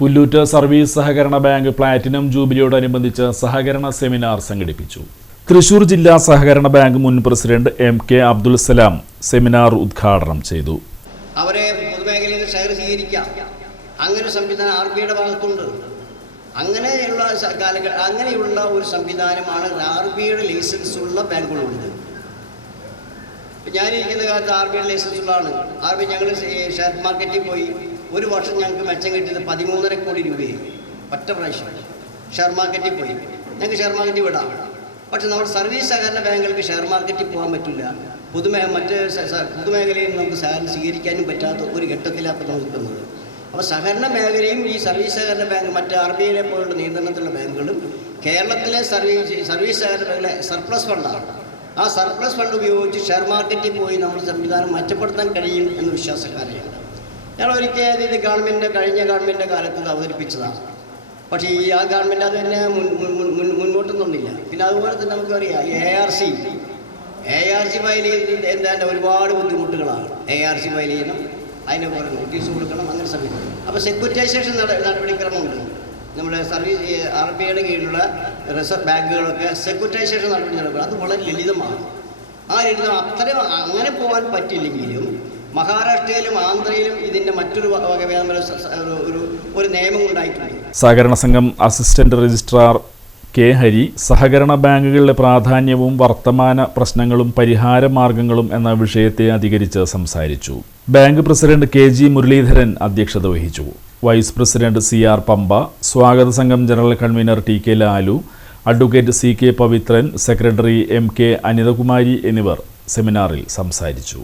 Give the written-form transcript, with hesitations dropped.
Pullut service സഹകരണ bank platinum ജൂബിലിയോടനുബന്ധിച്ച് സഹകരണ seminar സംഘടിപ്പിച്ചു. തൃശൂർ ജില്ലാ സഹകരണ ബാങ്ക് മുൻ president MK Abdul Salam seminar ഉദ്ഘാടനം ചെയ്തു. അവരെ പൊതുമേഖലയിൽ ഷെയർ സ്വീകരിക്കാം, അങ്ങനെ സംവിധാനം RBIയുടെ ഭാഗത്തുണ്ട്. അങ്ങനെയുള്ള ഒരു സംവിധാനമാണ് RBIയുടെ ലൈസൻസ് ഉള്ള ബാങ്കുകളുള്ളത്. ഞാനിരിക്കുന്ന കാലത്ത് RBIയുടെ ലൈസൻസ് ഉള്ളതാണ്. RBI ഞങ്ങൾ ഷെയർ മാർക്കറ്റിൽ പോയി ഒരു വർഷം ഞങ്ങൾക്ക് മെച്ചം കിട്ടിയത് 13.5 കോടി രൂപയായി. ഒറ്റ പ്രാവശ്യം ഷെയർ മാർക്കറ്റിൽ പോയി. ഞങ്ങൾക്ക് ഷെയർ മാർക്കറ്റിൽ വിടാം. പക്ഷെ നമ്മുടെ സർവീസ് സഹകരണ ബാങ്കുകൾക്ക് ഷെയർ മാർക്കറ്റിൽ പോകാൻ പറ്റില്ല. പൊതുമേഖലയിൽ നമുക്ക് സഹകരണം സ്വീകരിക്കാനും പറ്റാത്ത ഒരു ഘട്ടത്തിലാണ് നമ്മൾ നിൽക്കുന്നത്. അപ്പോൾ സഹകരണ മേഖലയും ഈ സർവീസ് സഹകരണ ബാങ്ക് മറ്റ് RBIയിലെ പോലുള്ള നിയന്ത്രണത്തിലുള്ള ബാങ്കുകളും കേരളത്തിലെ സർവീസ് സഹകരണ ബാങ്കിലെ സർപ്ലസ് ഫണ്ടാണ്. ആ സർപ്ലസ് ഫണ്ട് ഉപയോഗിച്ച് ഷെയർ മാർക്കറ്റിൽ പോയി നമ്മൾ സംവിധാനം മെച്ചപ്പെടുത്താൻ കഴിയും എന്ന വിശ്വാസക്കാരെയാണ്. ഞങ്ങൾ ഒരിക്കൽ ഇത് കഴിഞ്ഞ ഗവൺമെൻറ്റിൻ്റെ കാലത്ത് ഇത് അവതരിപ്പിച്ചതാണ്. പക്ഷേ ആ ഗവൺമെൻറ് അത് തന്നെ മുന്നോട്ടൊന്നുമില്ല. പിന്നെ അതുപോലെ തന്നെ നമുക്കറിയാം ARC ഫയൽ ചെയ്ത് എന്താണ്ട് ഒരുപാട് ബുദ്ധിമുട്ടുകളാണ്. ARC ഫയൽ ചെയ്യണം, അതിന് പോലെ നോട്ടീസ് കൊടുക്കണം, അങ്ങനെ സമയത്ത്. അപ്പോൾ സെക്യൂരിറ്റൈസേഷൻ നടപടിക്രമമുണ്ട്. നമ്മുടെ RBIയുടെ കീഴിലുള്ള റിസർവ് ബാങ്കുകളൊക്കെ സെക്യൂരിറ്റൈസേഷൻ നടപടിക്രമം അത് വളരെ ലളിതമാണ്. ആ ലളിതം അത്രയും അങ്ങനെ പോകാൻ പറ്റില്ലെങ്കിലും മഹാരാഷ്ട്രയിലും ആന്ധ്രയിലും ഇതിൻ്റെ മറ്റൊരു ഒരു നിയമം ഉണ്ടായിട്ടുണ്ട്. സഹകരണ സംഘം അസിസ്റ്റന്റ് രജിസ്ട്രാർ K. ഹരി സഹകരണ ബാങ്കുകളുടെ പ്രാധാന്യവും വർത്തമാന പ്രശ്നങ്ങളും പരിഹാര മാർഗങ്ങളും എന്ന വിഷയത്തെ അധികരിച്ച് സംസാരിച്ചു. ബാങ്ക് പ്രസിഡന്റ് KG മുരളീധരൻ അധ്യക്ഷത വഹിച്ചു. വൈസ് പ്രസിഡന്റ് CR പമ്പ, സ്വാഗത സംഘം general convener TK Lalu, advocate CK Pavithran, secretary MK Anithakumari എന്നിവർ സെമിനാറിൽ സംസാരിച്ചു.